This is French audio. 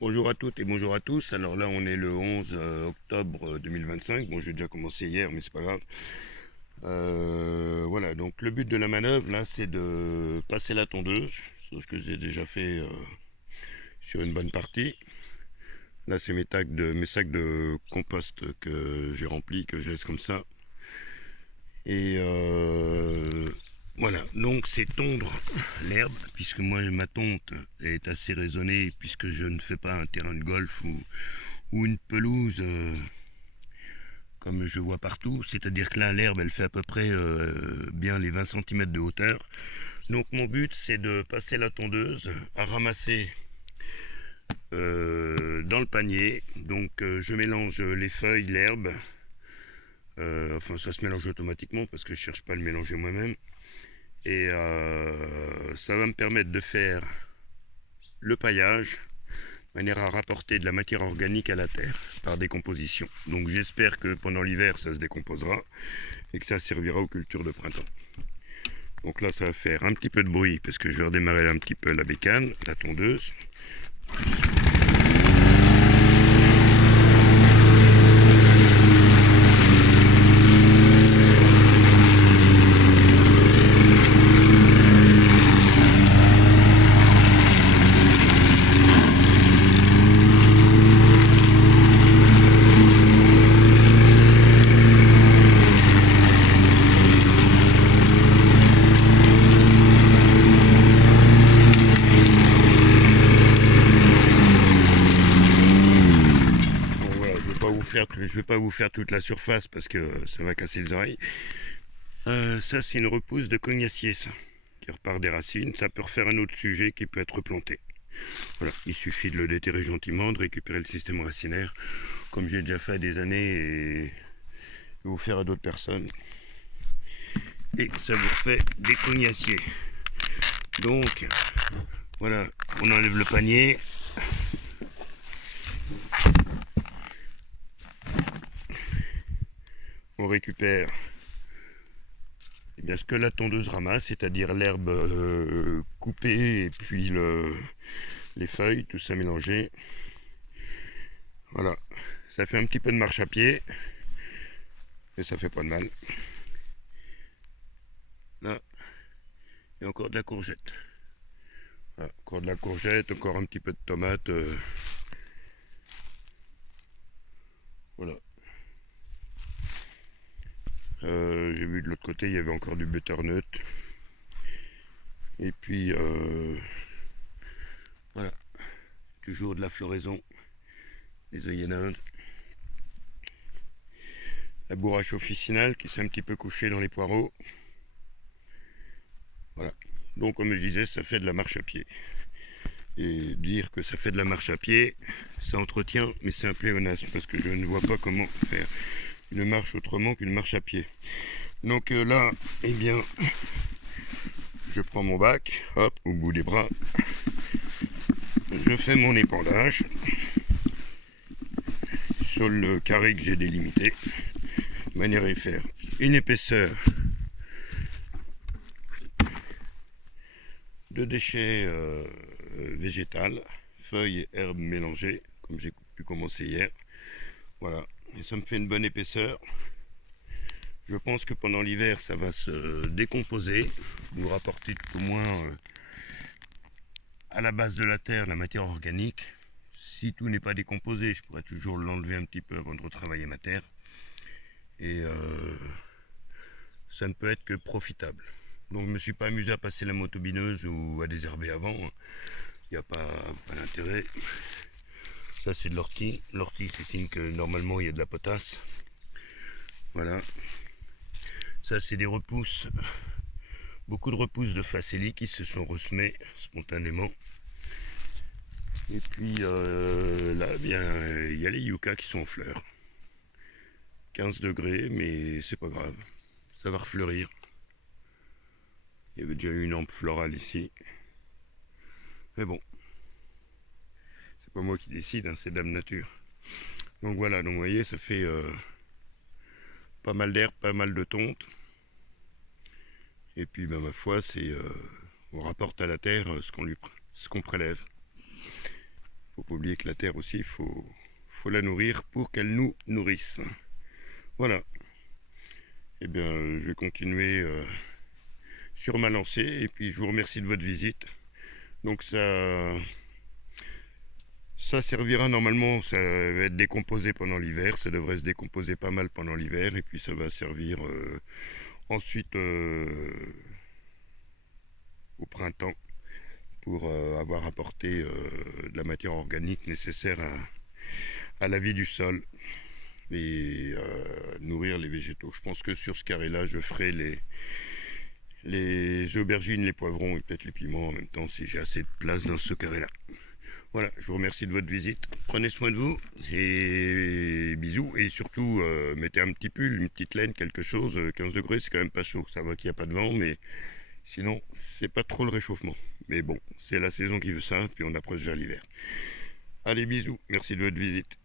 Bonjour à toutes et bonjour à tous. Alors là, on est le 11 octobre 2025. Bon, j'ai déjà commencé hier, mais c'est pas grave. Voilà, donc le but de la manœuvre, là, c'est de passer la tondeuse, chose que j'ai déjà fait sur une bonne partie. Là, c'est mes sacs de compost que j'ai remplis, que je laisse comme ça. Et voilà, donc c'est tondre l'herbe, puisque moi, ma tonte est assez raisonnée, puisque je ne fais pas un terrain de golf ou une pelouse comme je vois partout, c'est-à-dire que là l'herbe elle fait à peu près bien les 20 cm de hauteur. Donc mon but c'est de passer la tondeuse à ramasser dans le panier. Donc je mélange les feuilles, l'herbe, enfin ça se mélange automatiquement parce que je cherche pas à le mélanger moi-même. Et ça va me permettre de faire le paillage de manière à rapporter de la matière organique à la terre par décomposition. Donc j'espère que pendant l'hiver ça se décomposera et que ça servira aux cultures de printemps. Donc là ça va faire un petit peu de bruit parce que je vais redémarrer un petit peu la bécane, la tondeuse. Bon voilà, je vais pas vous faire toute la surface parce que ça va casser les oreilles. Ça c'est une repousse de cognacier ça, qui repart des racines. Ça peut refaire un autre sujet qui peut être replanté. Voilà, il suffit de le déterrer gentiment, de récupérer le système racinaire, comme j'ai déjà fait des années et vous faire à d'autres personnes. Et ça vous refait des cognaciers. Donc voilà, on enlève le panier. On récupère ce que la tondeuse ramasse, c'est-à-dire l'herbe coupée et puis les feuilles, tout ça mélangé. Voilà, ça fait un petit peu de marche à pied, mais ça fait pas de mal. Là, il y a encore de la courgette. Voilà, encore de la courgette, encore un petit peu de tomate. Voilà. J'ai vu de l'autre côté, il y avait encore du butternut. Et puis, voilà, toujours de la floraison, des œillets d'Inde. La bourrache officinale qui s'est un petit peu couchée dans les poireaux. Voilà. Donc, comme je disais, ça fait de la marche à pied. Et dire que ça fait de la marche à pied, ça entretient, mais c'est un pléonasme parce que je ne vois pas comment faire une marche autrement qu'une marche à pied. Donc là, eh bien, je prends mon bac, hop, au bout des bras, je fais mon épandage sur le carré que j'ai délimité, de manière à faire une épaisseur de déchets végétales, feuilles et herbes mélangées, comme j'ai pu commencer hier. Voilà, et ça me fait une bonne épaisseur. Je pense que pendant l'hiver, ça va se décomposer, nous rapporter tout au moins à la base de la terre la matière organique. Si tout n'est pas décomposé, je pourrais toujours l'enlever un petit peu avant de retravailler ma terre. Et ça ne peut être que profitable. Donc je ne me suis pas amusé à passer la motobineuse ou à désherber avant. Il n'y a pas d'intérêt. Ça c'est de l'ortie. L'ortie c'est signe que normalement il y a de la potasse. Voilà. Ça c'est des repousses. Beaucoup de repousses de facélie qui se sont ressemées spontanément. Et puis là, bien, il y a les yuccas qui sont en fleurs. 15 degrés, mais c'est pas grave. Ça va refleurir. Il y avait déjà eu une lampe florale ici. Mais bon, c'est pas moi qui décide, hein, c'est Dame Nature. Donc voilà, donc vous voyez, ça fait pas mal d'herbe, pas mal de tonte. Et puis, ben, ma foi, c'est on rapporte à la terre ce qu'on prélève. Faut pas oublier que la terre aussi, faut la nourrir pour qu'elle nous nourrisse. Voilà. Eh bien, je vais continuer sur ma lancée et puis je vous remercie de votre visite. Donc ça servira normalement, ça va être décomposé pendant l'hiver, ça devrait se décomposer pas mal pendant l'hiver et puis ça va servir ensuite au printemps pour avoir apporté de la matière organique nécessaire à la vie du sol et nourrir les végétaux. Je pense que sur ce carré-là, je ferai les aubergines, les poivrons et peut-être les piments en même temps si j'ai assez de place dans ce carré-là. Voilà, je vous remercie de votre visite. Prenez soin de vous et bisous. Et surtout, mettez un petit pull, une petite laine, quelque chose. 15 degrés, c'est quand même pas chaud. Ça va qu'il n'y a pas de vent, mais sinon, c'est pas trop le réchauffement. Mais bon, c'est la saison qui veut ça, puis on approche vers l'hiver. Allez, bisous. Merci de votre visite.